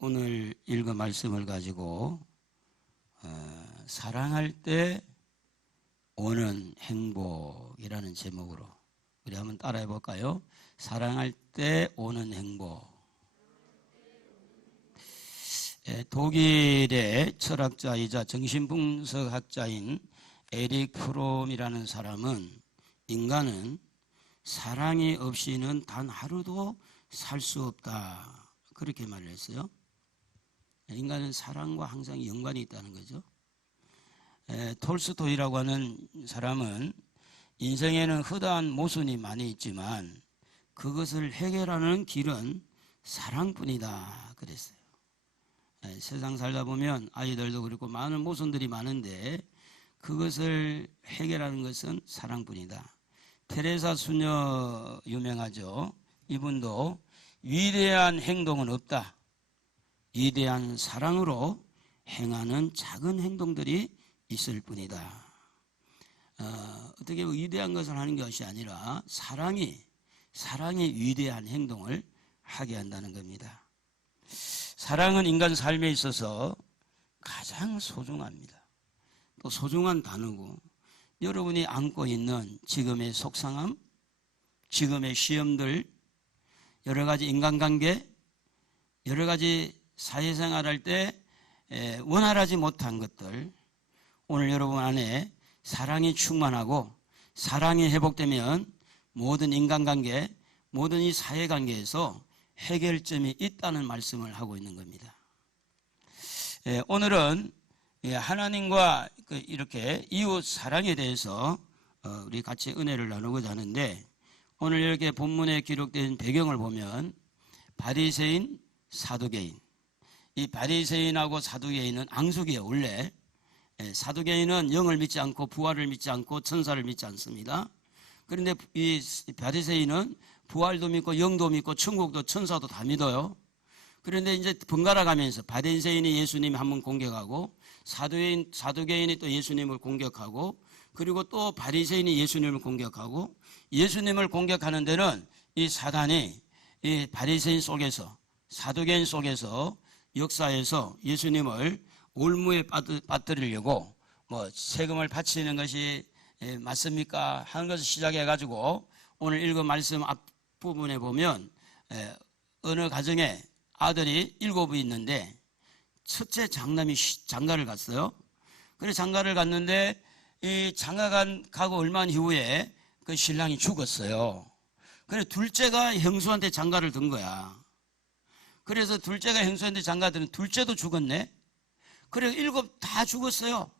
오늘 읽은 말씀을 가지고 사랑할 때 오는 행복이라는 제목으로 우리 한번 따라해 볼까요? 사랑할 때 오는 행복. 독일의 철학자이자 정신분석학자인 에릭 프롬이라는 사람은 인간은 사랑이 없이는 단 하루도 살 수 없다, 그렇게 말을 했어요. 인간은 사랑과 항상 연관이 있다는 거죠. 톨스토이라고 하는 사람은 인생에는 허다한 모순이 많이 있지만 그것을 해결하는 길은 사랑뿐이다 그랬어요. 세상 살다 보면 아이들도 그렇고 많은 모순들이 많은데 그것을 해결하는 것은 사랑뿐이다. 테레사 수녀 유명하죠. 이분도 위대한 행동은 없다. 위대한 사랑으로 행하는 작은 행동들이 있을 뿐이다. 어떻게 위대한 것을 하는 것이 아니라 사랑이 위대한 행동을 하게 한다는 겁니다. 사랑은 인간 삶에 있어서 가장 소중합니다. 또 소중한 단어고, 여러분이 안고 있는 지금의 속상함, 지금의 시험들, 여러 가지 인간관계, 여러 가지 사회생활할 때 원활하지 못한 것들, 오늘 여러분 안에 사랑이 충만하고 사랑이 회복되면 모든 인간관계, 모든 이 사회관계에서 해결점이 있다는 말씀을 하고 있는 겁니다. 오늘은 하나님과 이렇게 이웃 사랑에 대해서 우리 같이 은혜를 나누고자 하는데, 오늘 이렇게 본문에 기록된 배경을 보면 바리새인, 사두개인, 이 바리새인하고 사두개인은 앙숙이에요. 원래 사두개인은 영을 믿지 않고 부활을 믿지 않고 천사를 믿지 않습니다. 그런데 이 바리새인은 부활도 믿고 영도 믿고 천국도 천사도 다 믿어요. 그런데 이제 번갈아 가면서 바리새인이 예수님 한번 공격하고 사두개인이 또 예수님을 공격하고, 그리고 또 바리새인이 예수님을 공격하고, 예수님을 공격하는 데는 이 사단이 이 바리새인 속에서, 사두개인 속에서 역사에서 예수님을 올무에 빠뜨리려고 세금을 바치는 것이 맞습니까? 하는 것을 시작해 가지고 오늘 읽은 말씀 앞부분에 보면 어느 가정에 아들이 7이 있는데 첫째 장남이 장가를 갔어요. 그래서 장가를 갔는데 이 장가가 가고 얼마 후에 그 신랑이 죽었어요. 그래서 둘째가 형수한테 장가를 든 거야. 그래서 둘째가 형수한테 장가 들은 둘째도 죽었네. 그래서 7 다 죽었어요.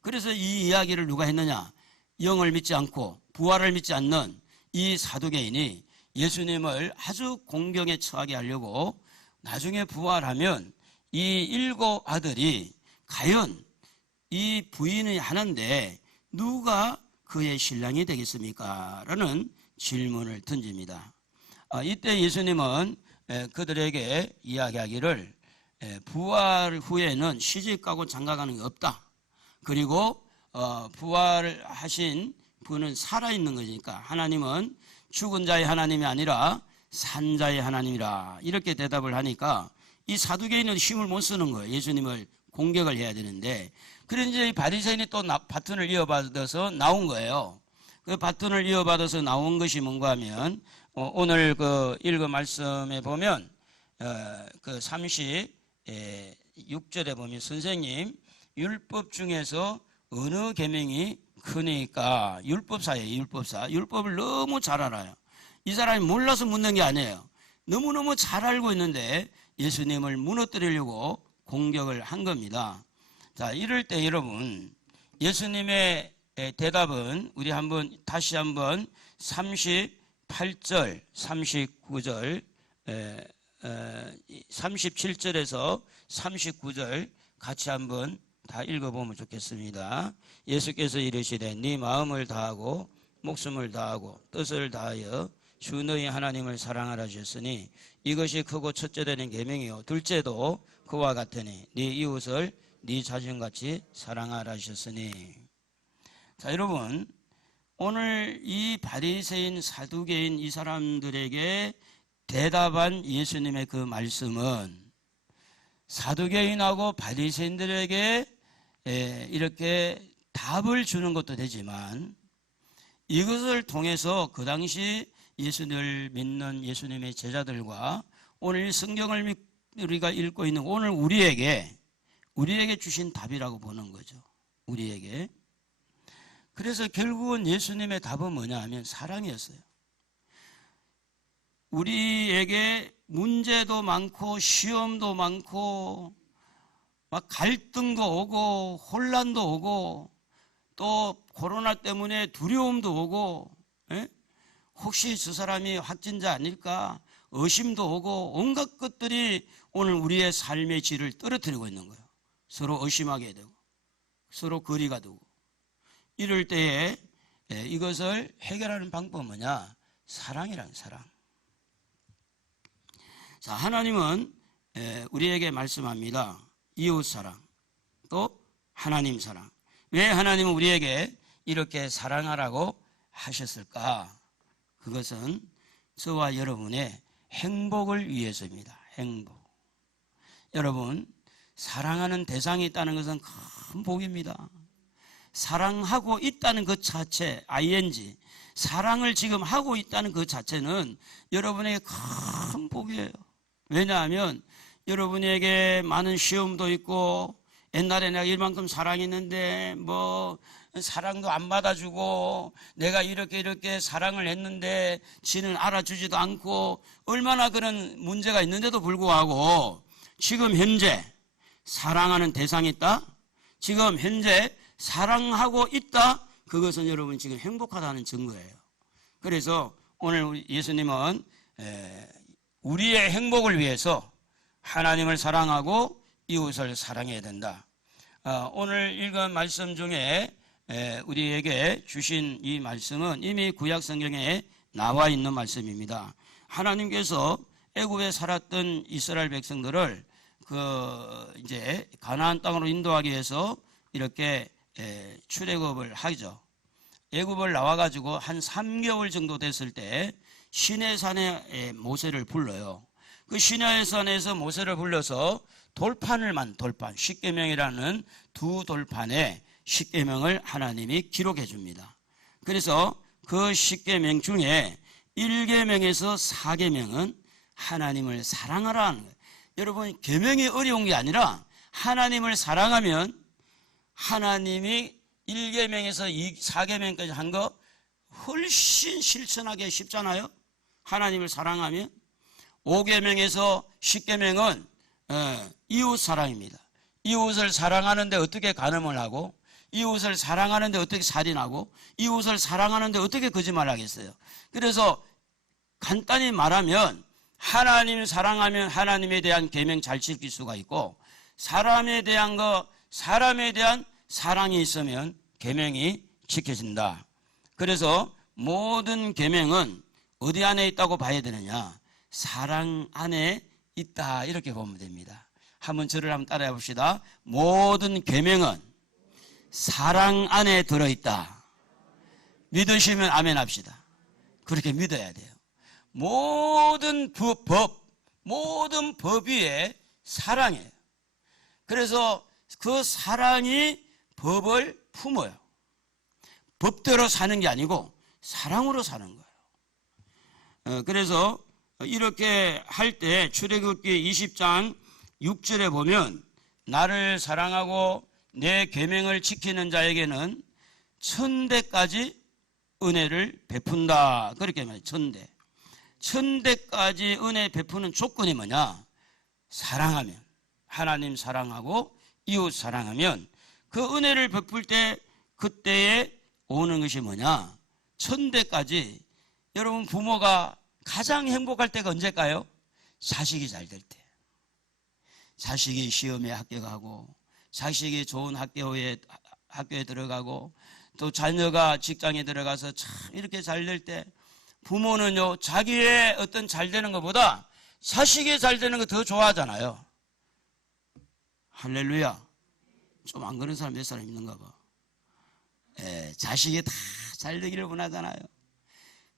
그래서 이 이야기를 누가 했느냐? 영을 믿지 않고 부활을 믿지 않는 이 사두개인이 예수님을 아주 공경에 처하게 하려고 나중에 부활하면 이 7 아들이 과연 이 부인이 하나인데 누가 그의 신랑이 되겠습니까? 라는 질문을 던집니다. 이때 예수님은 그들에게 이야기하기를 부활 후에는 시집가고 장가가는 게 없다. 그리고 부활하신 분은 살아있는 거니까 하나님은 죽은 자의 하나님이 아니라 산 자의 하나님이라, 이렇게 대답을 하니까 이 사두개인은 힘을 못 쓰는 거예요. 예수님을 공격을 해야 되는데. 그래서 이제 바리새인이 또 바톤을 이어받아서 나온 거예요. 그 바톤을 이어받아서 나온 것이 뭔가 하면 오늘 그 읽은 말씀에 보면 그 36절에 보면 선생님, 율법 중에서 어느 계명이 크니까? 율법사예요. 율법사. 율법을 너무 잘 알아요. 이 사람이 몰라서 묻는 게 아니에요. 너무너무 잘 알고 있는데 예수님을 무너뜨리려고 공격을 한 겁니다. 자, 이럴 때 여러분, 예수님의 대답은 우리 다시 한번 38절, 39절, 37절에서 39절 같이 한번 다 읽어보면 좋겠습니다. 예수께서 이르시되 네 마음을 다하고 목숨을 다하고 뜻을 다하여 주 너희 하나님을 사랑하라 하셨으니 이것이 크고 첫째 되는 계명이요 둘째도 그와 같으니 네 이웃을 네 자신같이 사랑하라 하셨으니. 자, 여러분, 오늘 이 바리새인, 사두개인 이 사람들에게 대답한 예수님의 그 말씀은 사두개인하고 바리새인들에게 이렇게 답을 주는 것도 되지만 이것을 통해서 그 당시 예수님을 믿는 예수님의 제자들과 오늘 성경을 우리가 읽고 있는 오늘 우리에게 주신 답이라고 보는 거죠. 우리에게. 그래서 결국은 예수님의 답은 뭐냐 하면 사랑이었어요. 우리에게 문제도 많고 시험도 많고 막 갈등도 오고 혼란도 오고 또 코로나 때문에 두려움도 오고 혹시 저 사람이 확진자 아닐까 의심도 오고 온갖 것들이 오늘 우리의 삶의 질을 떨어뜨리고 있는 거예요. 서로 의심하게 되고 서로 거리가 되고 이럴 때에 이것을 해결하는 방법은 뭐냐? 사랑이란 사랑. 자, 하나님은 우리에게 말씀합니다. 이웃사랑 또 하나님 사랑. 왜 하나님은 우리에게 이렇게 사랑하라고 하셨을까? 그것은 저와 여러분의 행복을 위해서입니다. 행복. 여러분, 사랑하는 대상이 있다는 것은 큰 복입니다. 사랑하고 있다는 것 자체, ing, 사랑을 지금 하고 있다는 것 자체는 여러분에게 큰 복이에요. 왜냐하면 여러분에게 많은 시험도 있고 옛날에 내가 이만큼 사랑했는데 뭐 사랑도 안 받아주고 내가 이렇게 사랑을 했는데 지는 알아주지도 않고 얼마나 그런 문제가 있는데도 불구하고 지금 현재 사랑하는 대상이 있다? 지금 현재 사랑하고 있다? 그것은 여러분 지금 행복하다는 증거예요. 그래서 오늘 예수님은 우리의 행복을 위해서 하나님을 사랑하고 이웃을 사랑해야 된다. 오늘 읽은 말씀 중에 우리에게 주신 이 말씀은 이미 구약 성경에 나와 있는 말씀입니다. 하나님께서 애굽에 살았던 이스라엘 백성들을 이제 가나안 땅으로 인도하기 위해서 이렇게 출애굽을 하죠. 애굽을 나와가지고 한 3개월 정도 됐을 때 시내산에 모세를 불러요. 그 시내산에서 모세를 불러서 돌판, 십계명이라는 두 돌판에 십계명을 하나님이 기록해 줍니다. 그래서 그 십계명 중에 1계명에서 4계명은 하나님을 사랑하라는 거예요. 여러분, 계명이 어려운 게 아니라 하나님을 사랑하면 하나님이 1계명에서 4계명까지 한 거 훨씬 실천하기 쉽잖아요. 하나님을 사랑하면 5계명에서 10계명은 이웃 사랑입니다. 이웃을 사랑하는데 어떻게 간음을 하고 이웃을 사랑하는데 어떻게 살인하고 이웃을 사랑하는데 어떻게 거짓말하겠어요. 그래서 간단히 말하면 하나님 사랑하면 하나님에 대한 계명 잘 지킬 수가 있고 사람에 대한 사랑이 있으면 계명이 지켜진다. 그래서 모든 계명은 어디 안에 있다고 봐야 되느냐? 사랑 안에 있다, 이렇게 보면 됩니다. 한번 저를 한번 따라해 봅시다. 모든 계명은 사랑 안에 들어있다. 믿으시면 아멘 합시다. 그렇게 믿어야 돼요. 모든 모든 법 위에 사랑이에요. 그래서 그 사랑이 법을 품어요. 법대로 사는 게 아니고 사랑으로 사는 거예요. 그래서 이렇게 할 때 출애굽기 20장 6절에 보면 나를 사랑하고 내 계명을 지키는 자에게는 1000대까지 은혜를 베푼다. 그렇게 말해요. 1000대. 1000대까지 은혜 베푸는 조건이 뭐냐? 사랑하면, 하나님 사랑하고 이웃 사랑하면 그 은혜를 베풀 때 그때에 오는 것이 뭐냐? 1000대까지. 여러분, 부모가 가장 행복할 때가 언제일까요? 자식이 잘 될 때. 자식이 시험에 합격하고 자식이 좋은 학교에 들어가고 또 자녀가 직장에 들어가서 참 이렇게 잘 될 때 부모는요, 자기의 어떤 잘 되는 것보다 자식이 잘 되는 거 더 좋아하잖아요. 할렐루야. 좀 안 그런 사람 몇 사람 있는가 봐. 자식이 다 잘 되기를 원하잖아요.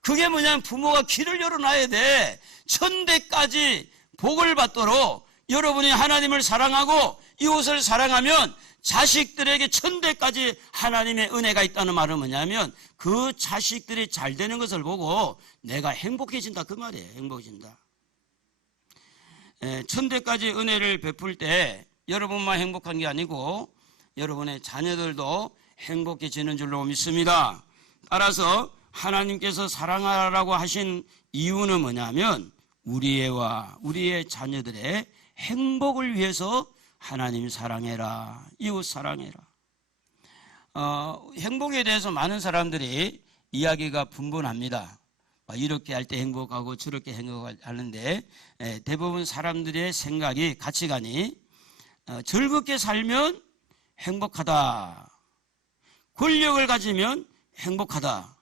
그게 뭐냐면 부모가 길을 열어놔야 돼. 1000대까지 복을 받도록 여러분이 하나님을 사랑하고 이웃을 사랑하면 자식들에게 천대까지 하나님의 은혜가 있다는 말은 뭐냐면 그 자식들이 잘 되는 것을 보고 내가 행복해진다 그 말이에요. 행복해진다. 천대까지 은혜를 베풀 때 여러분만 행복한 게 아니고 여러분의 자녀들도 행복해지는 줄로 믿습니다. 따라서 하나님께서 사랑하라고 하신 이유는 뭐냐면 우리 애와 우리의 자녀들의 행복을 위해서 하나님 사랑해라, 이웃 사랑해라. 행복에 대해서 많은 사람들이 이야기가 분분합니다. 이렇게 할 때 행복하고 저렇게 행복하는데 대부분 사람들의 생각이 가치관이 즐겁게 살면 행복하다, 권력을 가지면 행복하다,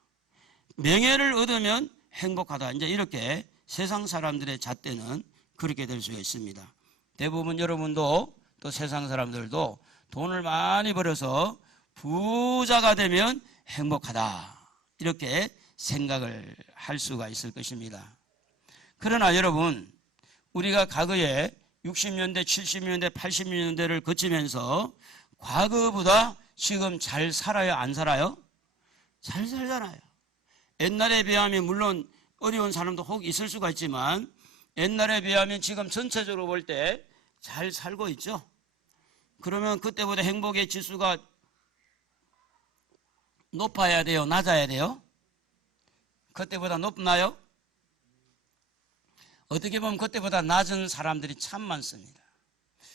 명예를 얻으면 행복하다, 이제 이렇게 세상 사람들의 잣대는 그렇게 될 수가 있습니다. 대부분 여러분도 또 세상 사람들도 돈을 많이 벌어서 부자가 되면 행복하다 이렇게 생각을 할 수가 있을 것입니다. 그러나 여러분, 우리가 과거에 60년대, 70년대, 80년대를 거치면서 과거보다 지금 잘 살아요, 안 살아요? 잘 살잖아요. 옛날에 비하면 물론 어려운 사람도 혹 있을 수가 있지만 옛날에 비하면 지금 전체적으로 볼 때 잘 살고 있죠. 그러면 그때보다 행복의 지수가 높아야 돼요, 낮아야 돼요? 그때보다 높나요? 어떻게 보면 그때보다 낮은 사람들이 참 많습니다.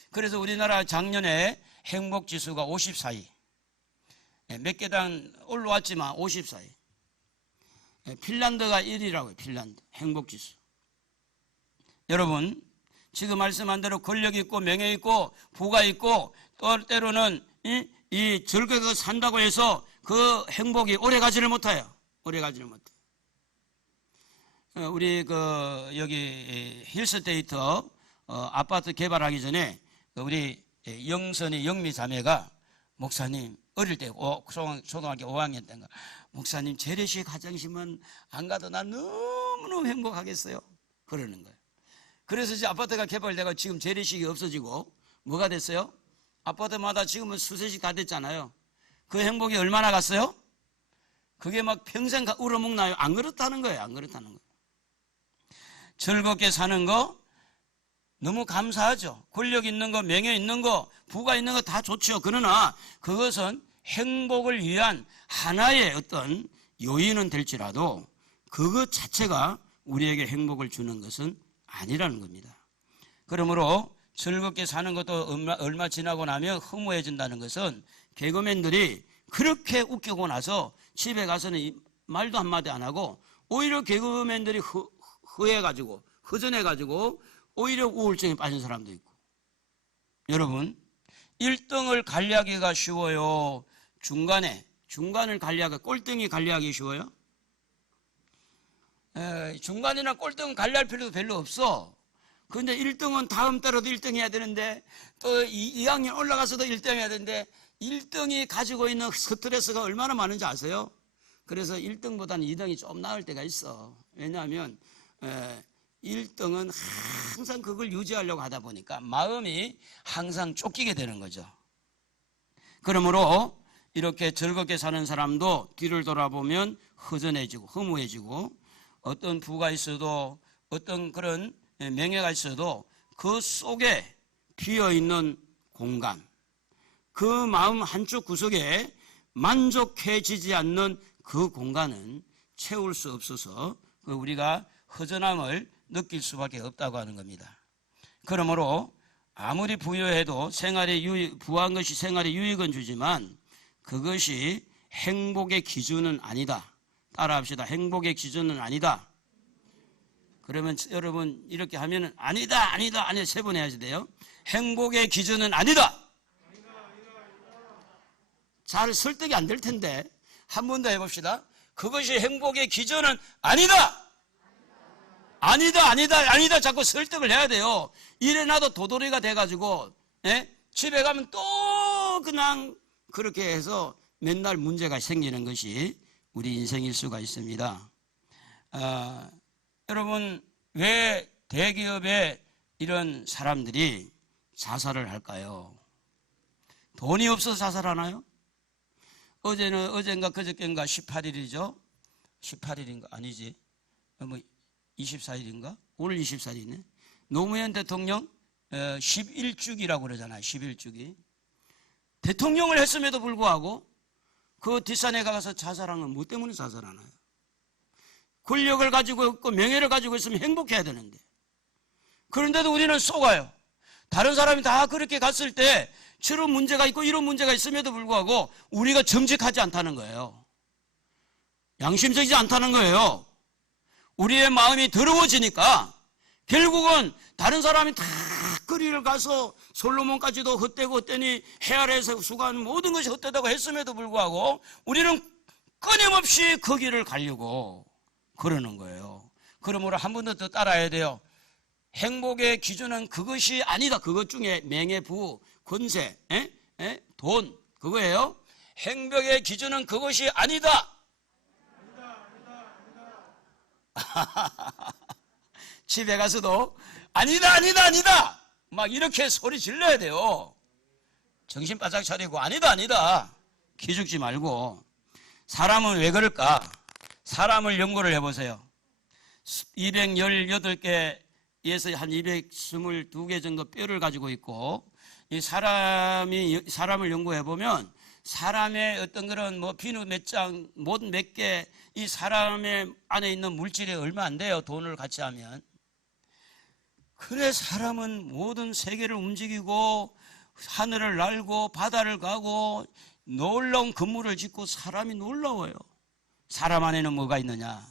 그래서 우리나라 작년에 행복지수가 54위, 몇 계단 올라왔지만 54위. 핀란드가 1위라고요. 핀란드 행복지수. 여러분, 지금 말씀한 대로 권력 있고 명예 있고 부가 있고 또 때로는 이 즐겁게 산다고 해서 그 행복이 오래 가지를 못해요. 오래 가지를 못해요. 우리 여기 힐스테이터 아파트 개발하기 전에 우리 영선이 영미 자매가 목사님 어릴 때 초등학교 5학년 때인가 목사님 재래식 화장실만 안 가도 난 너무너무 행복하겠어요 그러는 거예요. 그래서 이제 아파트가 개발되고 지금 재래식이 없어지고 뭐가 됐어요? 아파트마다 지금은 수세식 다 됐잖아요. 그 행복이 얼마나 갔어요? 그게 막 평생 울어먹나요? 안 그렇다는 거예요. 안 그렇다는 거예요. 즐겁게 사는 거 너무 감사하죠. 권력 있는 거, 명예 있는 거, 부가 있는 거 다 좋죠. 그러나 그것은 행복을 위한 하나의 어떤 요인은 될지라도 그것 자체가 우리에게 행복을 주는 것은 아니라는 겁니다. 그러므로 즐겁게 사는 것도 얼마 지나고 나면 허무해진다는 것은 개그맨들이 그렇게 웃기고 나서 집에 가서는 말도 한마디 안 하고 오히려 개그맨들이 허해가지고 허전해가지고 오히려 우울증에 빠진 사람도 있고. 여러분, 1등을 관리하기가 쉬워요? 중간을 관리하기가, 꼴등이 관리하기 쉬워요? 중간이나 꼴등 관리할 필요도 별로 없어. 그런데 1등은 다음 달에도 1등 해야 되는데 또 2학년 올라가서도 1등 해야 되는데 1등이 가지고 있는 스트레스가 얼마나 많은지 아세요? 그래서 1등보다는 2등이 좀 나을 때가 있어. 왜냐하면 1등은 항상 그걸 유지하려고 하다 보니까 마음이 항상 쫓기게 되는 거죠. 그러므로 이렇게 즐겁게 사는 사람도 뒤를 돌아보면 허전해지고 허무해지고 어떤 부가 있어도 어떤 그런 명예가 있어도 그 속에 비어있는 공간, 그 마음 한쪽 구석에 만족해지지 않는 그 공간은 채울 수 없어서 우리가 허전함을 느낄 수밖에 없다고 하는 겁니다. 그러므로 아무리 부유해도 부한 것이 생활에 유익은 주지만 그것이 행복의 기준은 아니다. 따라합시다. 행복의 기준은 아니다. 그러면 여러분 이렇게 하면은 아니다, 아니다, 아니다 세 번 해야지 돼요. 행복의 기준은 아니다. 잘 설득이 안 될 텐데 한 번 더 해봅시다. 그것이 행복의 기준은 아니다. 아니다, 아니다, 아니다 자꾸 설득을 해야 돼요. 이래 놔도 도돌이가 돼가지고 집에 가면 또 그냥 그렇게 해서 맨날 문제가 생기는 것이 우리 인생일 수가 있습니다. 여러분 왜 대기업의 이런 사람들이 자살을 할까요? 돈이 없어서 자살하나요? 어젠가 그저께인가 18일이죠? 18일인가? 아니지. 24일인가? 오늘 24일이네. 노무현 대통령 11주기라고 그러잖아요. 11주기. 대통령을 했음에도 불구하고 그 뒷산에 가서 자살한 건 뭐 때문에 자살하나요? 권력을 가지고 있고 명예를 가지고 있으면 행복해야 되는데. 그런데도 우리는 속아요. 다른 사람이 다 그렇게 갔을 때 저런 문제가 있고 이런 문제가 있음에도 불구하고 우리가 정직하지 않다는 거예요. 양심적이지 않다는 거예요. 우리의 마음이 더러워지니까 결국은 다른 사람이 다 거리를 가서 솔로몬까지도 헛되고 헛되니 헤아려서 수고하는 모든 것이 헛되다고 했음에도 불구하고 우리는 끊임없이 그 길을 가려고 그러는 거예요. 그러므로 한 번 더 따라야 돼요. 행복의 기준은 그것이 아니다. 그것 중에 명예, 부, 권세, 돈 그거예요. 행복의 기준은 그것이 아니다. 집에 가서도 아니다 막 이렇게 소리 질러야 돼요. 정신 바짝 차리고 아니다 기죽지 말고. 사람은 왜 그럴까? 사람을 연구를 해보세요. 218개에서 한 222개 정도 뼈를 가지고 있고, 이 사람을 연구해보면 사람의 어떤 그런 비누 몇 장, 못 몇 개, 이 사람의 안에 있는 물질이 얼마 안 돼요. 돈을 같이 하면. 그래 사람은 모든 세계를 움직이고 하늘을 날고 바다를 가고 놀라운 건물을 짓고 사람이 놀라워요. 사람 안에는 뭐가 있느냐?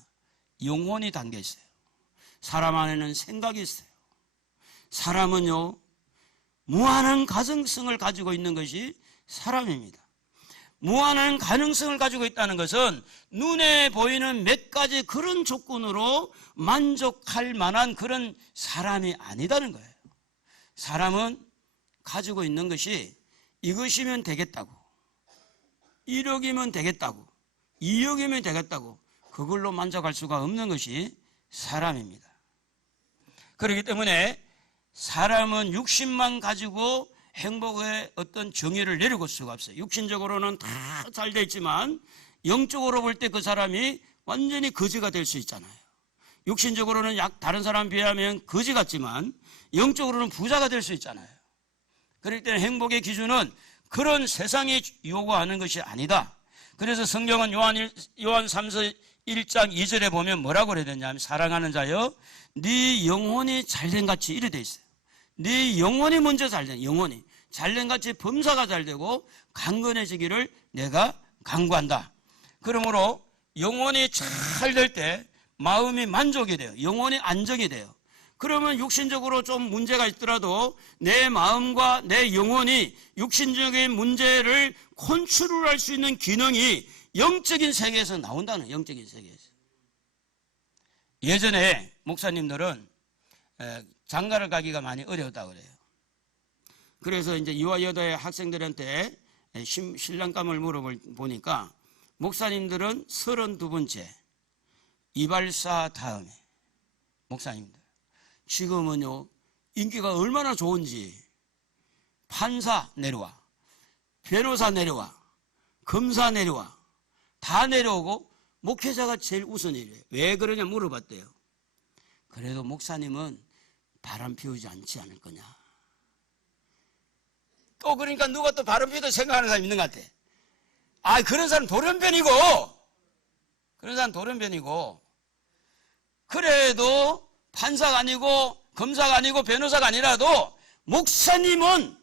영혼이 담겨 있어요. 사람 안에는 생각이 있어요. 사람은요, 무한한 가능성을 가지고 있는 것이 사람입니다. 무한한 가능성을 가지고 있다는 것은 눈에 보이는 몇 가지 그런 조건으로 만족할 만한 그런 사람이 아니다는 거예요. 사람은 가지고 있는 것이 이것이면 되겠다고, 1억이면 되겠다고, 2억이면 되겠다고, 그걸로 만족할 수가 없는 것이 사람입니다. 그렇기 때문에 사람은 육신만 가지고 행복의 어떤 정의를 내려볼 수가 없어요. 육신적으로는 다 잘 돼 있지만 영적으로 볼 때 그 사람이 완전히 거지가 될 수 있잖아요. 육신적으로는 다른 사람에 비하면 거지 같지만 영적으로는 부자가 될 수 있잖아요. 그렇기 때문에 행복의 기준은 그런 세상이 요구하는 것이 아니다. 그래서 성경은 요한 3서 1장 2절에 보면 뭐라고 그래야 되냐면, 사랑하는 자여 네 영혼이 잘된 같이 이래 돼 있어요. 네 영혼이 먼저 잘된, 영혼이 잘된 같이 범사가 잘되고 강건해지기를 내가 간구한다. 그러므로 영혼이 잘 될 때 마음이 만족이 돼요. 영혼이 안정이 돼요. 그러면 육신적으로 좀 문제가 있더라도 내 마음과 내 영혼이 육신적인 문제를 컨트롤할 수 있는 기능이 영적인 세계에서 나온다는, 영적인 세계에서. 예전에 목사님들은 장가를 가기가 많이 어려웠다고 그래요. 그래서 이제 이화 여대 학생들한테 신랑감을 물어보니까 목사님들은 32번째, 이발사 다음에 목사님들. 지금은요, 인기가 얼마나 좋은지 판사 내려와, 변호사 내려와, 검사 내려와, 다 내려오고 목회자가 제일 우선이래요. 왜 그러냐 물어봤대요. 그래도 목사님은 바람 피우지 않지 않을 거냐. 또 그러니까 누가 또 바람 피우다 생각하는 사람 있는 것 같아. 아, 그런 사람 돌연변이고, 그런 사람 돌연변이고, 그래도 판사가 아니고 검사가 아니고 변호사가 아니라도 목사님은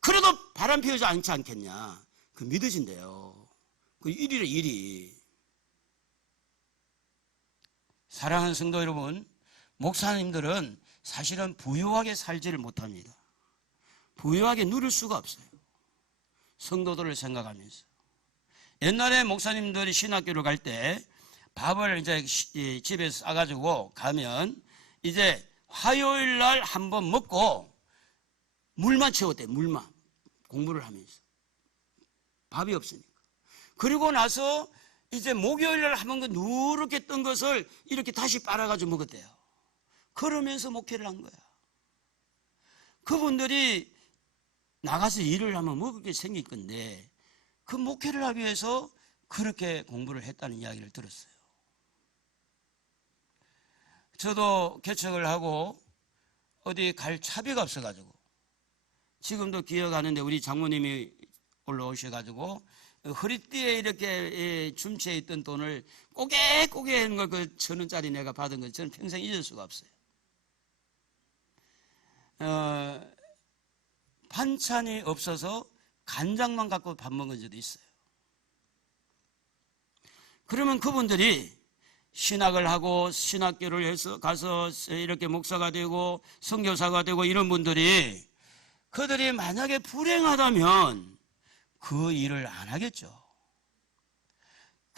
그래도 바람 피우지 않지 않겠냐. 그 믿어진대요. 그 일이래, 일이. 사랑하는 성도 여러분, 목사님들은 사실은 부유하게 살지를 못합니다. 부유하게 누릴 수가 없어요. 성도들을 생각하면서. 옛날에 목사님들이 신학교를 갈 때 밥을 이제 집에서 싸가지고 가면 이제 화요일 날 한번 먹고 물만 채웠대요. 물만. 공부를 하면서. 밥이 없으니까. 그리고 나서 이제 목요일 날 한번 그 누렇게 뜬 것을 이렇게 다시 빨아가지고 먹었대요. 그러면서 목회를 한 거야. 그분들이 나가서 일을 하면 뭐 그렇게 생길 건데 그 목회를 하기 위해서 그렇게 공부를 했다는 이야기를 들었어요. 저도 개척을 하고 어디 갈 차비가 없어가지고 지금도 기억하는데 우리 장모님이 올라오셔가지고 허리띠에 이렇게 줌치에 있던 돈을 꼬개꼬개 하는 걸 그 1,000원짜리 내가 받은 거 저는 평생 잊을 수가 없어요. 반찬이 없어서 간장만 갖고 밥 먹은 적도 있어요. 그러면 그분들이 신학을 하고 신학교를 해서 가서 이렇게 목사가 되고 선교사가 되고 이런 분들이 그들이 만약에 불행하다면 그 일을 안 하겠죠.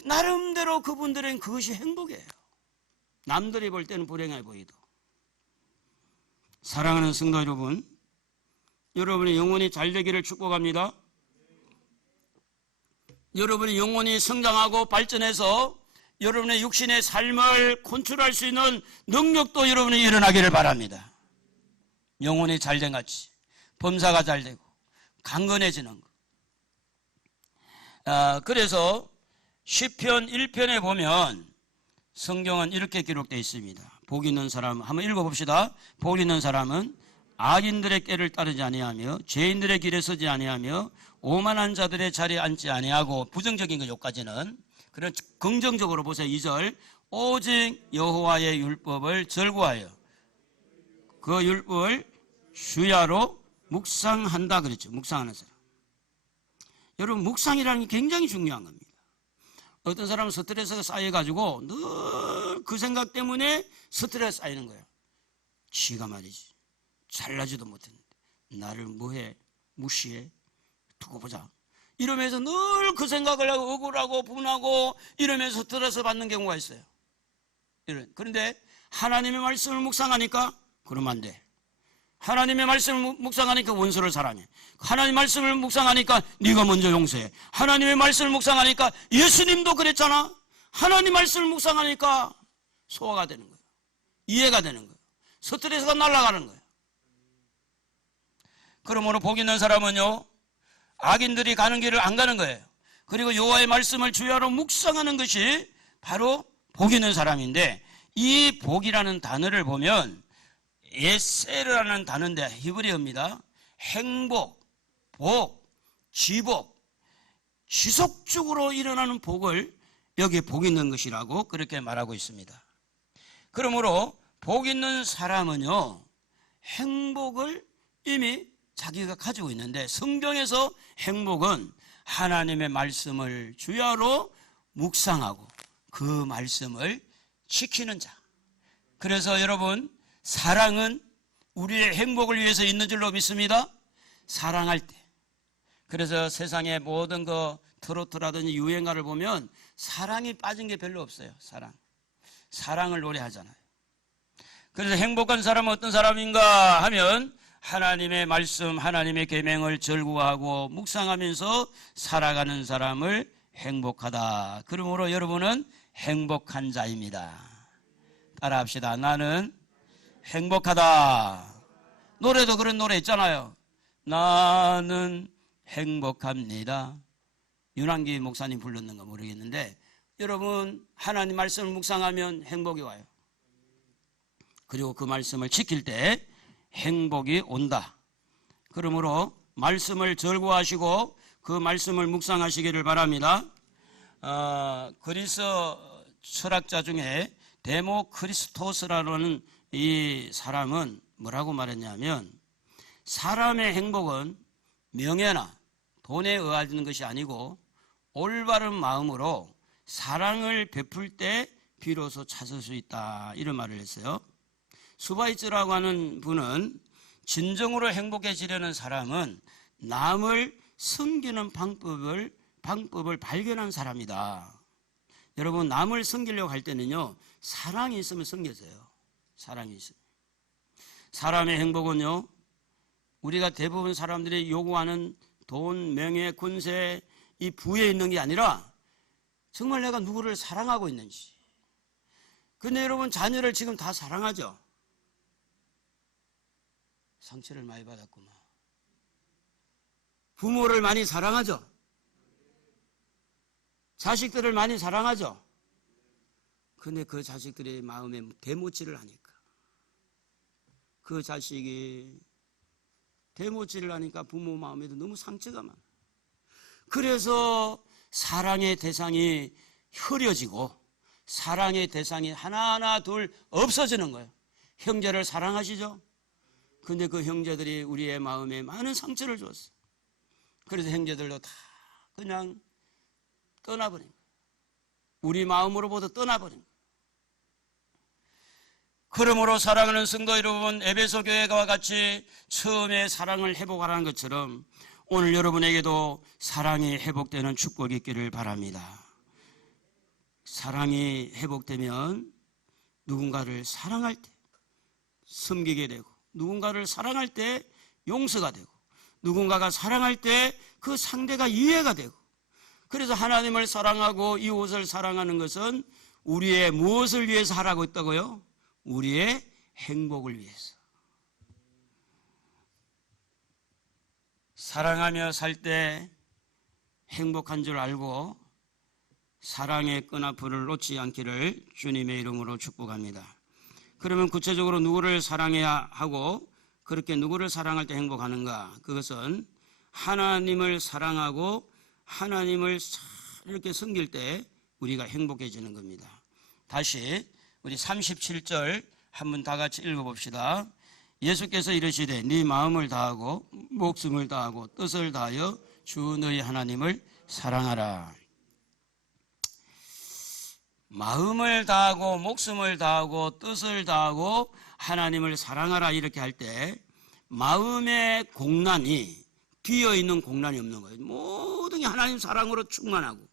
나름대로 그분들은 그것이 행복이에요. 남들이 볼 때는 불행해 보이도. 사랑하는 성도 여러분, 여러분의 영혼이 잘 되기를 축복합니다. 여러분이 영혼이 성장하고 발전해서 여러분의 육신의 삶을 컨트롤할 수 있는 능력도 여러분이 일어나기를 바랍니다. 영혼이 잘된 같이 범사가 잘 되고 강건해지는 것. 그래서 시편 1편에 보면 성경은 이렇게 기록되어 있습니다. 복 있는 사람 한번 읽어봅시다. 복 있는 사람은 악인들의 꾀를 따르지 아니하며 죄인들의 길에 서지 아니하며 오만한 자들의 자리에 앉지 아니하고 부정적인 것 여기까지는. 그런 긍정적으로 보세요. 2절 오직 여호와의 율법을 절구하여 그 율법을 주야로 묵상한다 그랬죠. 묵상하는 사람. 여러분 묵상이라는 게 굉장히 중요한 겁니다. 어떤 사람은 스트레스가 쌓여가지고 늘 그 생각 때문에 스트레스 쌓이는 거예요. 지가 말이지 잘나지도 못했는데 나를 뭐해 무시해 두고 보자 이러면서 늘 그 생각을 하고 억울하고 분하고 이러면서 스트레스 받는 경우가 있어요. 그런데 하나님의 말씀을 묵상하니까 그러면 안 돼. 하나님의 말씀을 묵상하니까 원수를 사랑해. 하나님의 말씀을 묵상하니까 네가 먼저 용서해. 하나님의 말씀을 묵상하니까 예수님도 그랬잖아. 하나님 말씀을 묵상하니까 소화가 되는 거예요. 이해가 되는 거예요. 스트레스가 날아가는 거예요. 그러므로 복 있는 사람은요 악인들이 가는 길을 안 가는 거예요. 그리고 여호와의 말씀을 주야로 묵상하는 것이 바로 복 있는 사람인데 이 복이라는 단어를 보면 에세르라는 단어인데 히브리어입니다. 행복, 복, 지복, 지속적으로 일어나는 복을 여기에 복 있는 것이라고 그렇게 말하고 있습니다. 그러므로 복 있는 사람은요 행복을 이미 자기가 가지고 있는데 성경에서 행복은 하나님의 말씀을 주야로 묵상하고 그 말씀을 지키는 자. 그래서 여러분 사랑은 우리의 행복을 위해서 있는 줄로 믿습니다. 사랑할 때. 그래서 세상의 모든 트로트라든지 유행가를 보면 사랑이 빠진 게 별로 없어요. 사랑을 노래하잖아요. 그래서 행복한 사람은 어떤 사람인가 하면 하나님의 말씀, 하나님의 계명을 절구하고 묵상하면서 살아가는 사람을 행복하다. 그러므로 여러분은 행복한 자입니다. 따라합시다. 나는 행복하다. 노래도 그런 노래 있잖아요. 나는 행복합니다. 윤한기 목사님 불렀는 거 모르겠는데 여러분 하나님 말씀을 묵상하면 행복이 와요. 그리고 그 말씀을 지킬 때 행복이 온다. 그러므로 말씀을 절구하시고 그 말씀을 묵상하시기를 바랍니다. 그리스 철학자 중에 데모크리스토스라는 이 사람은 뭐라고 말했냐면 사람의 행복은 명예나 돈에 의하는 것이 아니고 올바른 마음으로 사랑을 베풀 때 비로소 찾을 수 있다. 이런 말을 했어요. 수바이츠라고 하는 분은 진정으로 행복해지려는 사람은 남을 섬기는 방법을 발견한 사람이다. 여러분 남을 섬기려고 할 때는요 사랑이 있으면 섬겨져요. 사랑이 있으면. 사람의 행복은요 우리가 대부분 사람들이 요구하는 돈, 명예, 권세, 이 부에 있는 게 아니라 정말 내가 누구를 사랑하고 있는지. 근데 여러분 자녀를 지금 다 사랑하죠? 상처를 많이 받았구만. 부모를 많이 사랑하죠? 자식들을 많이 사랑하죠? 근데 그 자식들의 마음에 대못질을 하니까, 그 자식이 대못질을 하니까 부모 마음에도 너무 상처가 많아. 그래서 사랑의 대상이 흐려지고 사랑의 대상이 하나하나 둘 없어지는 거예요. 형제를 사랑하시죠? 근데 그 형제들이 우리의 마음에 많은 상처를 줬어. 그래서 형제들도 다 그냥 떠나버린 거예요. 우리 마음으로부터 떠나버린 거예요. 그러므로 사랑하는 성도 여러분, 에베소 교회와 같이 처음에 사랑을 회복하라는 것처럼 오늘 여러분에게도 사랑이 회복되는 축복이 있기를 바랍니다. 사랑이 회복되면 누군가를 사랑할 때 섬기게 되고, 누군가를 사랑할 때 용서가 되고, 누군가가 사랑할 때 그 상대가 이해가 되고, 그래서 하나님을 사랑하고 이웃을 사랑하는 것은 우리의 무엇을 위해서 하라고 했다고요? 우리의 행복을 위해서. 사랑하며 살 때 행복한 줄 알고 사랑의 끈앞을 놓지 않기를 주님의 이름으로 축복합니다. 그러면 구체적으로 누구를 사랑해야 하고 그렇게 누구를 사랑할 때 행복하는가? 그것은 하나님을 사랑하고 하나님을 이렇게 섬길 때 우리가 행복해지는 겁니다. 다시 우리 37절 한번 다 같이 읽어봅시다. 예수께서 이르시되 네 마음을 다하고 목숨을 다하고 뜻을 다하여 주 너희 하나님을 사랑하라. 마음을 다하고 목숨을 다하고 뜻을 다하고 하나님을 사랑하라 이렇게 할 때 마음의 공란이 비어있는 공란이 없는 거예요. 모든 게 하나님 사랑으로 충만하고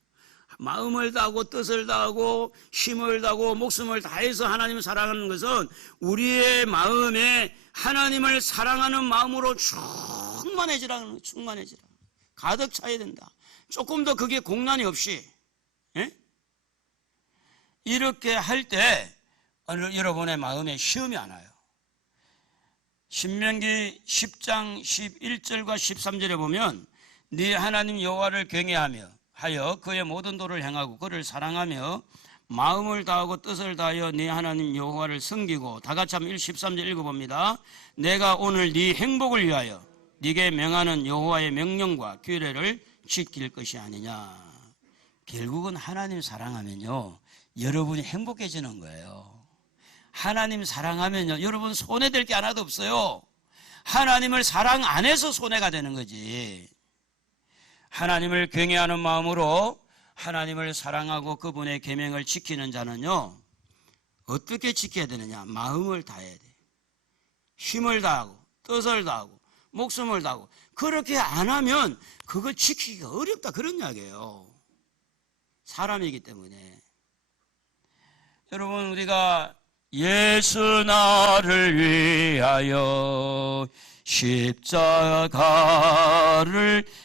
마음을 다하고 뜻을 다하고 힘을 다하고 목숨을 다해서 하나님을 사랑하는 것은 우리의 마음에 하나님을 사랑하는 마음으로 충만해지라, 가득 차야 된다. 조금 더 그게 공란이 없이, 이렇게 할 때 여러분의 마음에 시험이 안 와요. 신명기 10장 11절과 13절에 보면 네 하나님 여호와를 경외하며 하여 그의 모든 도를 행하고 그를 사랑하며 마음을 다하고 뜻을 다하여 네 하나님 여호와를 섬기고, 다 같이 한번 13절 읽어봅니다. 내가 오늘 네 행복을 위하여 네게 명하는 여호와의 명령과 규례를 지킬 것이 아니냐. 결국은 하나님 사랑하면요 여러분이 행복해지는 거예요. 하나님 사랑하면요 여러분 손해될 게 하나도 없어요. 하나님을 사랑 안 해서 손해가 되는 거지. 하나님을 경외하는 마음으로 하나님을 사랑하고 그분의 계명을 지키는 자는요 어떻게 지켜야 되느냐? 마음을 다해야 돼. 힘을 다하고 뜻을 다하고 목숨을 다하고. 그렇게 안 하면 그걸 지키기가 어렵다, 그런 이야기예요. 사람이기 때문에. 여러분, 우리가 예수 나를 위하여 십자가를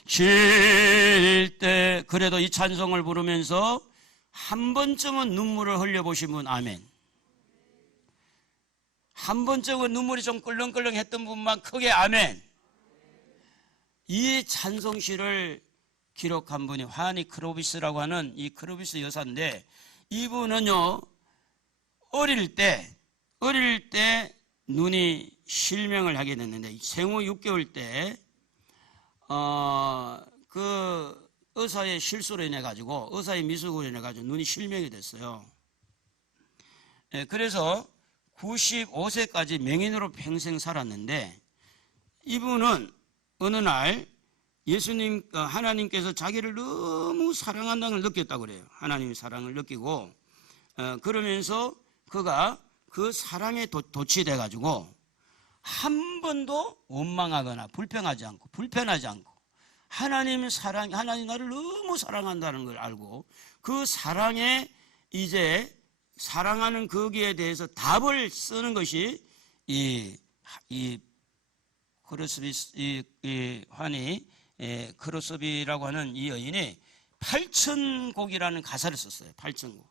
질 때, 그래도 이 찬송을 부르면서 한 번쯤은 눈물을 흘려보신 분, 아멘. 한 번쯤은 눈물이 좀 끌렁끌렁 했던 분만 크게 아멘. 이 찬송시를 기록한 분이 화니 크로비스라고 하는 이 크로비스 여사인데, 이분은요 어릴 때 눈이 실명을 하게 됐는데, 생후 6개월 때 그 의사의 실수로 인해 가지고, 의사의 미숙으로 인해 가지고 눈이 실명이 됐어요. 그래서 95세까지 맹인으로 평생 살았는데, 이분은 어느 날 예수님, 하나님께서 자기를 너무 사랑한다는 걸 느꼈다고 그래요. 하나님의 사랑을 느끼고, 그러면서 그가 그 사랑에 도취돼 가지고 한 번도 원망하거나 불평하지 않고 하나님 나를 너무 사랑한다는 걸 알고 그 사랑에 이제 사랑하는 거기에 대해서 답을 쓰는 것이 이 화니 크로스비라고 하는 이 여인이 8,000곡이라는 가사를 썼어요. 8,000곡.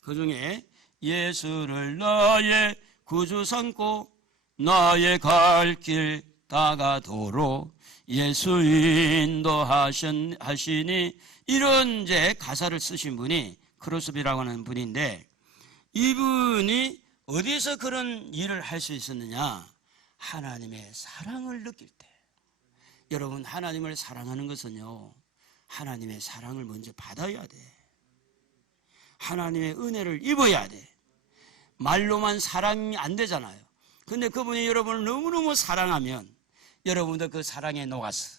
그 중에 예수를 나의 구주 삼고 나의 갈 길 다가도록 예수 인도하시니, 이런 이제 가사를 쓰신 분이 크로스비라고 하는 분인데, 이분이 어디서 그런 일을 할 수 있었느냐? 하나님의 사랑을 느낄 때. 여러분, 하나님을 사랑하는 것은요, 하나님의 사랑을 먼저 받아야 돼. 하나님의 은혜를 입어야 돼. 말로만 사랑이 안 되잖아요. 근데 그분이 여러분을 너무너무 사랑하면 여러분도 그 사랑에 녹아서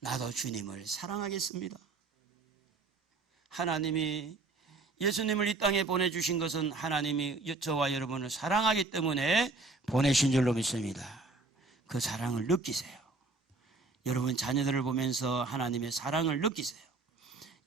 나도 주님을 사랑하겠습니다. 하나님이 예수님을 이 땅에 보내주신 것은 하나님이 저와 여러분을 사랑하기 때문에 보내신 줄로 믿습니다. 그 사랑을 느끼세요. 여러분 자녀들을 보면서 하나님의 사랑을 느끼세요.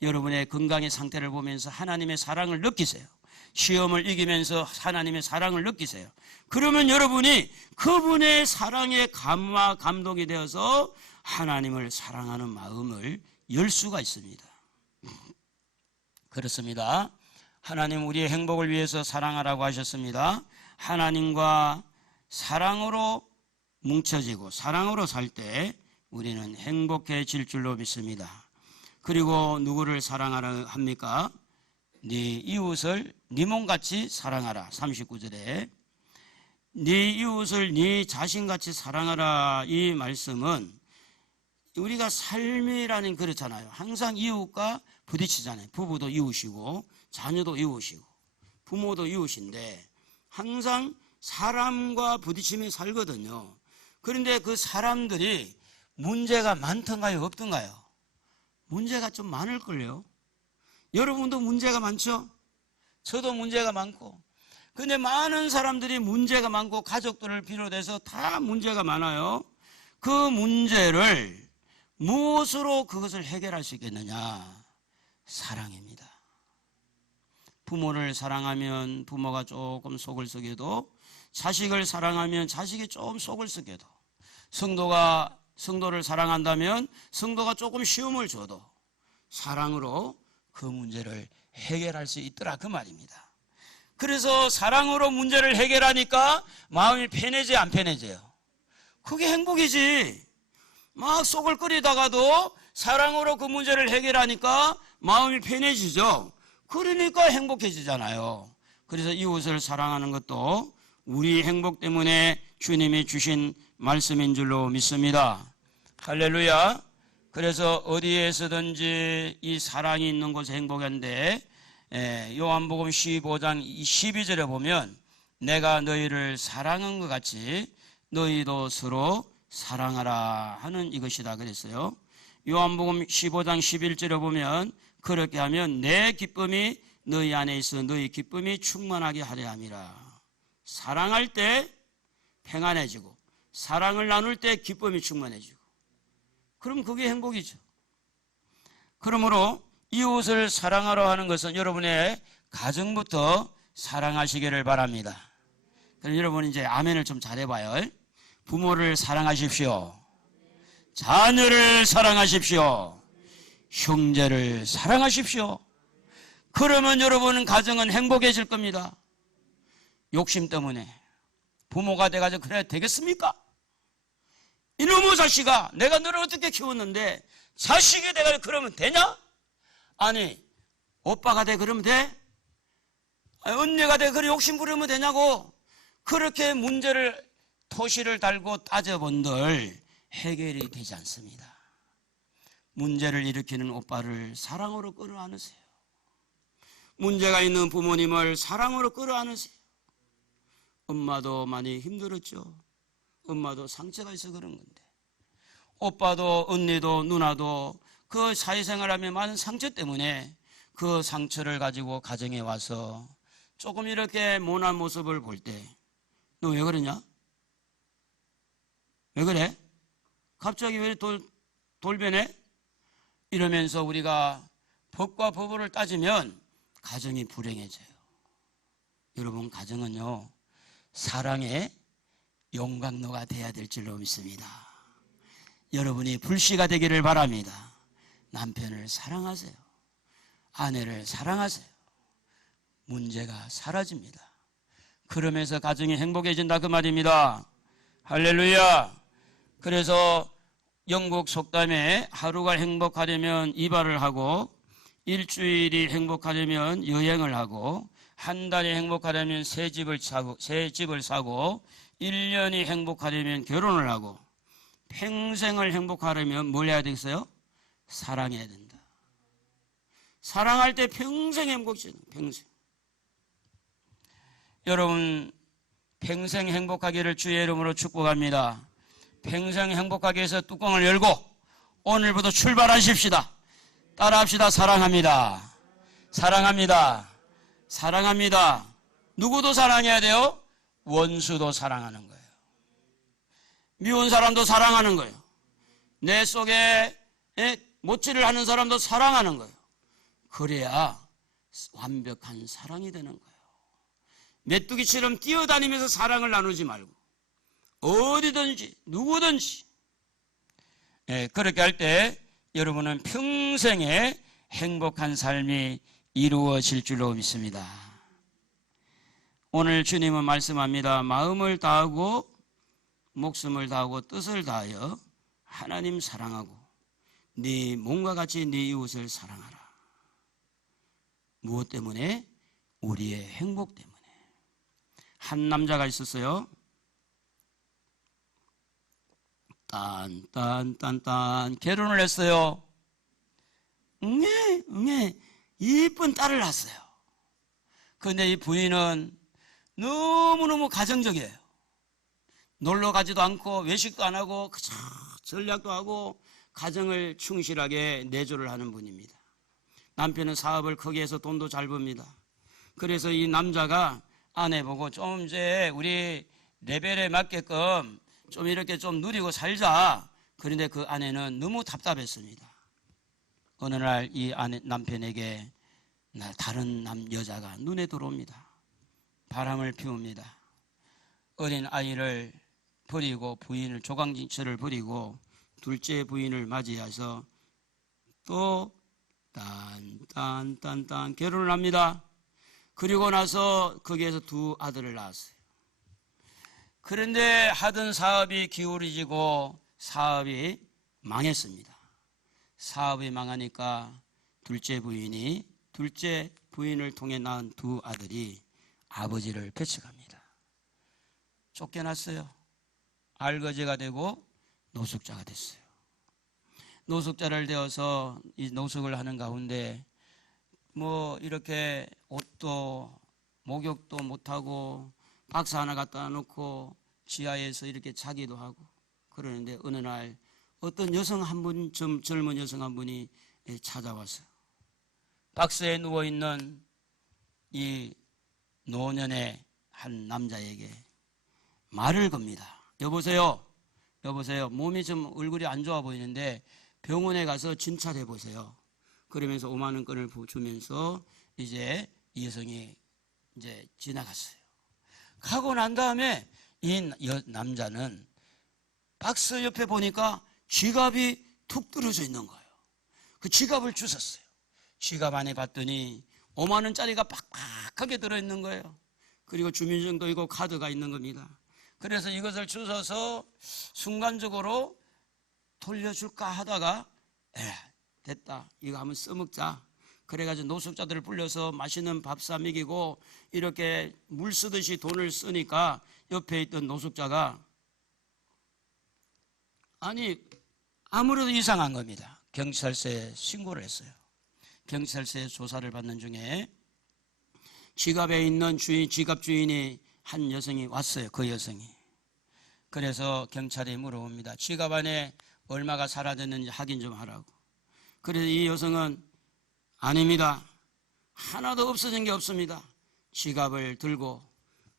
여러분의 건강의 상태를 보면서 하나님의 사랑을 느끼세요. 시험을 이기면서 하나님의 사랑을 느끼세요. 그러면 여러분이 그분의 사랑에 감동이 되어서 하나님을 사랑하는 마음을 열 수가 있습니다. 그렇습니다. 하나님 우리의 행복을 위해서 사랑하라고 하셨습니다. 하나님과 사랑으로 뭉쳐지고 사랑으로 살 때 우리는 행복해질 줄로 믿습니다. 그리고 누구를 사랑하라 합니까? 네 이웃을 네 몸같이 사랑하라. 39절에 네 이웃을 네 자신같이 사랑하라, 이 말씀은 우리가 삶이라는 그렇잖아요. 항상 이웃과 부딪히잖아요. 부부도 이웃이고 자녀도 이웃이고 부모도 이웃인데 항상 사람과 부딪히며 살거든요. 그런데 그 사람들이 문제가 많던가요, 없던가요? 문제가 좀 많을걸요. 여러분도 문제가 많죠? 저도 문제가 많고. 근데 많은 사람들이 문제가 많고 가족들을 비롯해서 다 문제가 많아요. 그 문제를 무엇으로 그것을 해결할 수 있겠느냐? 사랑입니다. 부모를 사랑하면 부모가 조금 속을 썩여도, 자식을 사랑하면 자식이 좀 속을 썩여도, 성도를 사랑한다면 성도가 조금 시험을 줘도 사랑으로 그 문제를 해결할 수 있더라, 그 말입니다. 그래서 사랑으로 문제를 해결하니까 마음이 편해져요, 안 편해져요? 그게 행복이지. 막 속을 끓이다가도 사랑으로 그 문제를 해결하니까 마음이 편해지죠. 그러니까 행복해지잖아요. 그래서 이웃을 사랑하는 것도 우리 행복 때문에 주님이 주신 말씀인 줄로 믿습니다. 할렐루야. 그래서 어디에서든지 이 사랑이 있는 곳에 행복한데, 요한복음 15장 12절에 보면 내가 너희를 사랑한 것 같이 너희도 서로 사랑하라 하는 이것이다 그랬어요. 요한복음 15장 11절에 보면 그렇게 하면 내 기쁨이 너희 안에 있어 너희 기쁨이 충만하게 하려 함이라. 사랑할 때 평안해지고 사랑을 나눌 때 기쁨이 충만해지고, 그럼 그게 행복이죠. 그러므로 이웃을 사랑하러 하는 것은 여러분의 가정부터 사랑하시기를 바랍니다. 그럼 여러분 이제 아멘을 좀 잘해봐요. 부모를 사랑하십시오. 자녀를 사랑하십시오. 형제를 사랑하십시오. 그러면 여러분 가정은 행복해질 겁니다. 욕심 때문에 부모가 돼가지고 그래야 되겠습니까? 이놈의 자식아, 내가 너를 어떻게 키웠는데 자식이 돼가지고 그러면 되냐? 아니, 오빠가 돼 그러면 돼? 아니, 언니가 돼 그래 욕심 부리면 되냐고. 그렇게 문제를 토시를 달고 따져본들 해결이 되지 않습니다. 문제를 일으키는 오빠를 사랑으로 끌어안으세요. 문제가 있는 부모님을 사랑으로 끌어안으세요. 엄마도 많이 힘들었죠. 엄마도 상처가 있어 그런 건데, 오빠도 언니도 누나도 그 사회생활하며 많은 상처 때문에 그 상처를 가지고 가정에 와서 조금 이렇게 모난 모습을 볼 때 너 왜 그러냐? 왜 그래? 갑자기 왜 돌변해? 이러면서 우리가 법과 법을 따지면 가정이 불행해져요. 여러분, 가정은요 사랑의 용광로가 돼야 될 줄로 믿습니다. 여러분이 불씨가 되기를 바랍니다. 남편을 사랑하세요. 아내를 사랑하세요. 문제가 사라집니다. 그러면서 가정이 행복해진다 그 말입니다. 할렐루야. 그래서 영국 속담에 하루가 행복하려면 이발을 하고 일주일이 행복하려면 여행을 하고 한 달이 행복하려면 새 집을 사고 1년이 행복하려면 결혼을 하고 평생을 행복하려면 뭘 해야 되겠어요? 사랑해야 된다. 사랑할 때 평생 행복해요. 평생. 여러분 평생 행복하기를 주의 이름으로 축복합니다. 평생 행복하기 위해서 뚜껑을 열고 오늘부터 출발하십시다. 따라합시다. 사랑합니다. 사랑합니다. 사랑합니다. 누구도 사랑해야 돼요? 원수도 사랑하는 거예요. 미운 사람도 사랑하는 거예요. 내 속에 못질을 하는 사람도 사랑하는 거예요. 그래야 완벽한 사랑이 되는 거예요. 메뚜기처럼 뛰어다니면서 사랑을 나누지 말고 어디든지 누구든지 그렇게 할 때 여러분은 평생에 행복한 삶이 이루어질 줄로 믿습니다. 오늘 주님은 말씀합니다. 마음을 다하고 목숨을 다하고 뜻을 다하여 하나님 사랑하고 네 몸과 같이 네 이웃을 사랑하라. 무엇 때문에? 우리의 행복 때문에. 한 남자가 있었어요. 딴 결혼을 했어요. 응애 이쁜 딸을 낳았어요. 그런데 이 부인은 너무너무 가정적이에요. 놀러 가지도 않고 외식도 안 하고 그저 전략도 하고 가정을 충실하게 내조를 하는 분입니다. 남편은 사업을 크게 해서 돈도 잘 법니다. 그래서 이 남자가 아내 보고 좀 이제 우리 레벨에 맞게끔 좀 이렇게 좀 누리고 살자. 그런데 그 아내는 너무 답답했습니다. 어느 날 이 남편에게 다른 여자가 눈에 들어옵니다. 바람을 피웁니다. 어린 아이를 버리고 부인을 조강진처를 버리고 둘째 부인을 맞이해서 또 딴 결혼을 합니다. 그리고 나서 거기에서 두 아들을 낳았어요. 그런데 하던 사업이 기울어지고 사업이 망했습니다. 사업이 망하니까 둘째 부인을 통해 낳은 두 아들이 아버지를 배척합니다. 쫓겨났어요. 알거지가 되고 노숙자가 됐어요. 노숙자를 되어서 이 노숙을 하는 가운데 이렇게 옷도 목욕도 못하고 박스 하나 갖다 놓고 지하에서 이렇게 자기도 하고 그러는데 어느 날 어떤 여성 한 분, 젊은 여성 한 분이 찾아왔어요. 박스에 누워있는 이 노년의 한 남자에게 말을 겁니다. 여보세요. 몸이 좀 얼굴이 안 좋아 보이는데 병원에 가서 진찰해 보세요. 그러면서 5만 원권을 주면서 이제 이 여성이 이제 지나갔어요. 가고 난 다음에 이 남자는 박스 옆에 보니까 지갑이 툭 떨어져 있는 거예요. 그 지갑을 주웠어요. 지갑 안에 봤더니 5만 원짜리가 빡빡하게 들어있는 거예요. 그리고 주민증도 있고 카드가 있는 겁니다. 그래서 이것을 주워서 순간적으로 돌려줄까 하다가 됐다. 이거 한번 써먹자. 그래가지고 노숙자들을 불러서 맛있는 밥 사 먹이고 이렇게 물 쓰듯이 돈을 쓰니까 옆에 있던 노숙자가 아무래도 이상한 겁니다. 경찰서에 신고를 했어요. 경찰서에 조사를 받는 중에 지갑에 있는 지갑 주인이 한 여성이 왔어요. 그 여성이. 그래서 경찰이 물어봅니다. 지갑 안에 얼마가 사라졌는지 확인 좀 하라고. 그래서 이 여성은 아닙니다. 하나도 없어진 게 없습니다. 지갑을 들고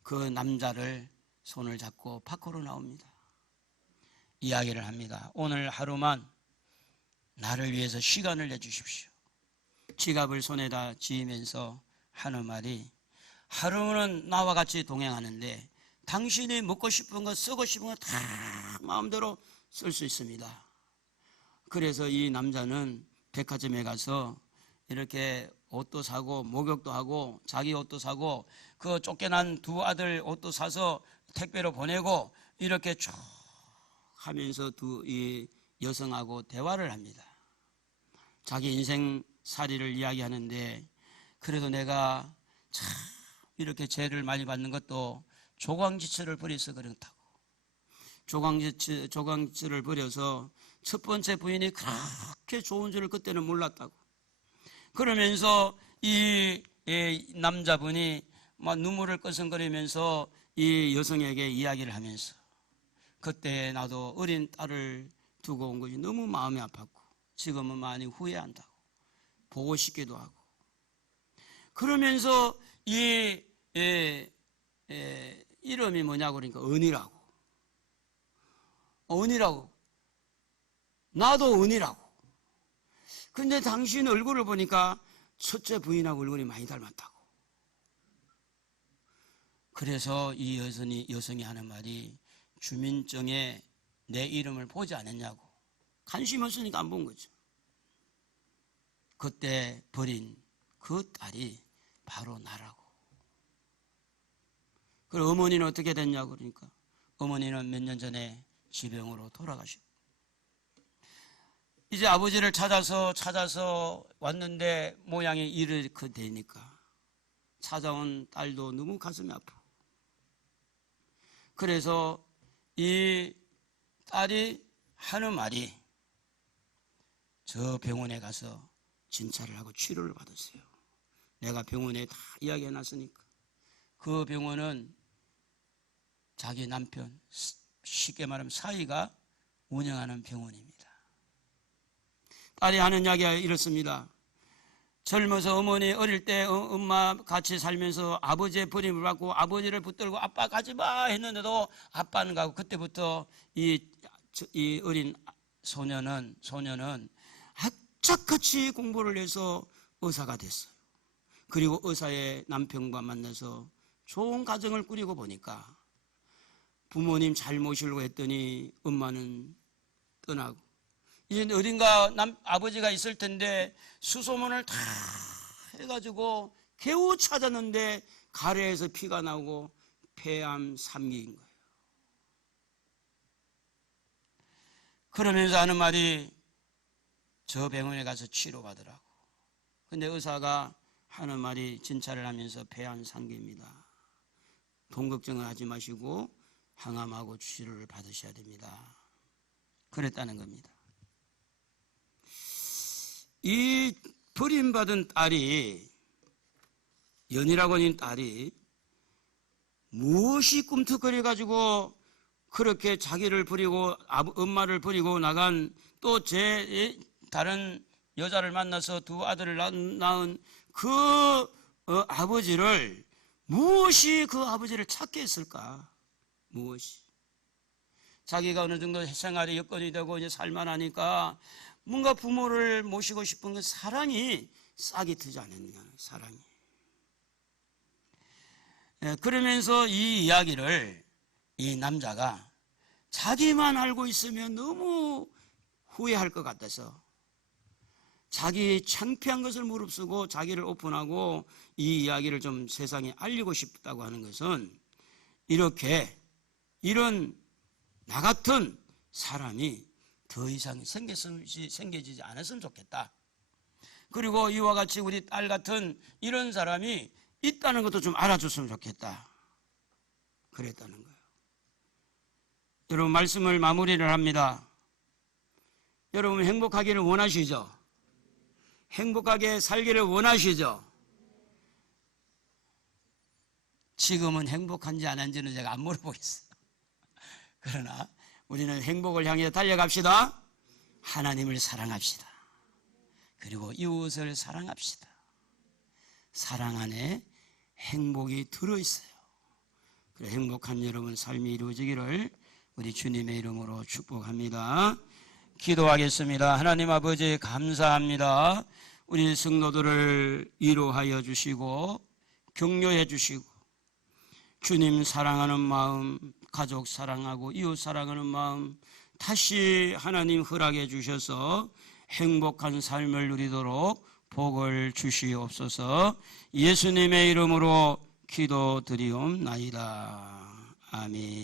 그 남자를 손을 잡고 밖으로 나옵니다. 이야기를 합니다. 오늘 하루만 나를 위해서 시간을 내주십시오. 지갑을 손에다 쥐면서 하는 말이 하루는 나와 같이 동행하는데 당신이 먹고 싶은 거 쓰고 싶은 거 다 마음대로 쓸 수 있습니다. 그래서 이 남자는 백화점에 가서 이렇게 옷도 사고 목욕도 하고 자기 옷도 사고 그 쫓겨난 두 아들 옷도 사서 택배로 보내고 이렇게 쭉 하면서 이 여성하고 대화를 합니다. 자기 인생살이를 이야기하는데, 그래도 내가 참 이렇게 죄를 많이 받는 것도 조광지처를 버려서 그렇다고. 조광지처를 버려서 첫 번째 부인이 그렇게 좋은 줄을 그때는 몰랐다고. 그러면서 이 남자분이 막 눈물을 끄성거리면서 이 여성에게 이야기를 하면서, 그때 나도 어린 딸을 두고 온 것이 너무 마음이 아팠고 지금은 많이 후회한다고, 보고 싶기도 하고. 그러면서 이 이름이 뭐냐고 그러니까 은이라고. 나도 은이라고. 근데 당신 얼굴을 보니까 첫째 부인하고 얼굴이 많이 닮았다고. 그래서 이 여성이 하는 말이, 주민증에 내 이름을 보지 않았냐고. 관심 없으니까 안 본 거죠. 그때 버린 그 딸이 바로 나라고. 그럼 어머니는 어떻게 됐냐고 그러니까, 어머니는 몇 년 전에 지병으로 돌아가셨고, 이제 아버지를 찾아서 왔는데 모양이 이렇게 되니까 찾아온 딸도 너무 가슴이 아파. 그래서 이 딸이 하는 말이, 저 병원에 가서 진찰을 하고 치료를 받았어요. 내가 병원에 다 이야기해놨으니까. 그 병원은 자기 남편, 쉽게 말하면 사위가 운영하는 병원입니다. 딸이 하는 이야기가 이렇습니다. 젊어서 어머니 어릴 때 엄마 같이 살면서 아버지의 버림을 받고 아버지를 붙들고 아빠 가지마 했는데도 아빠는 가고, 그때부터 이 어린 소녀는 악착같이 공부를 해서 의사가 됐어요. 그리고 의사의 남편과 만나서 좋은 가정을 꾸리고 보니까 부모님 잘 모시려고 했더니 엄마는 떠나고, 이제 어딘가 아버지가 있을 텐데 수소문을 다 해가지고 겨우 찾았는데 가래에서 피가 나오고 폐암 3기인 거예요. 그러면서 하는 말이, 저 병원에 가서 치료받으라고. 근데 의사가 하는 말이, 진찰을 하면서 폐암 3기입니다. 돈 걱정을 하지 마시고 항암하고 치료를 받으셔야 됩니다. 그랬다는 겁니다. 이 버림받은 딸이, 연이라고 하는 딸이 무엇이 꿈틀거려가지고 그렇게 자기를 버리고 엄마를 버리고 나간, 또 다른 여자를 만나서 두 아들을 낳은 그 아버지를, 무엇이 그 아버지를 찾게 했을까? 무엇이? 자기가 어느 정도 생활의 여건이 되고 이제 살만하니까 뭔가 부모를 모시고 싶은 그 사랑이 싹이 트지 않았느냐, 사랑이. 그러면서 이 이야기를 이 남자가 자기만 알고 있으면 너무 후회할 것 같아서 자기 창피한 것을 무릅쓰고 자기를 오픈하고 이 이야기를 좀 세상에 알리고 싶다고 하는 것은, 이런 나 같은 사람이 더 이상 생겨지지 않았으면 좋겠다. 그리고 이와 같이 우리 딸 같은 이런 사람이 있다는 것도 좀 알아줬으면 좋겠다. 그랬다는 거예요. 여러분, 말씀을 마무리를 합니다. 여러분, 행복하기를 원하시죠? 행복하게 살기를 원하시죠? 지금은 행복한지 안 한지는 제가 안 물어보겠어요. 그러나 우리는 행복을 향해 달려갑시다. 하나님을 사랑합시다. 그리고 이웃을 사랑합시다. 사랑 안에 행복이 들어있어요. 그래, 행복한 여러분 삶이 이루어지기를 우리 주님의 이름으로 축복합니다. 기도하겠습니다. 하나님 아버지, 감사합니다. 우리 성도들을 위로하여 주시고 격려해 주시고, 주님 사랑하는 마음, 가족 사랑하고 이웃 사랑하는 마음 다시 하나님 허락해 주셔서 행복한 삶을 누리도록 복을 주시옵소서. 예수님의 이름으로 기도드리옵나이다. 아멘.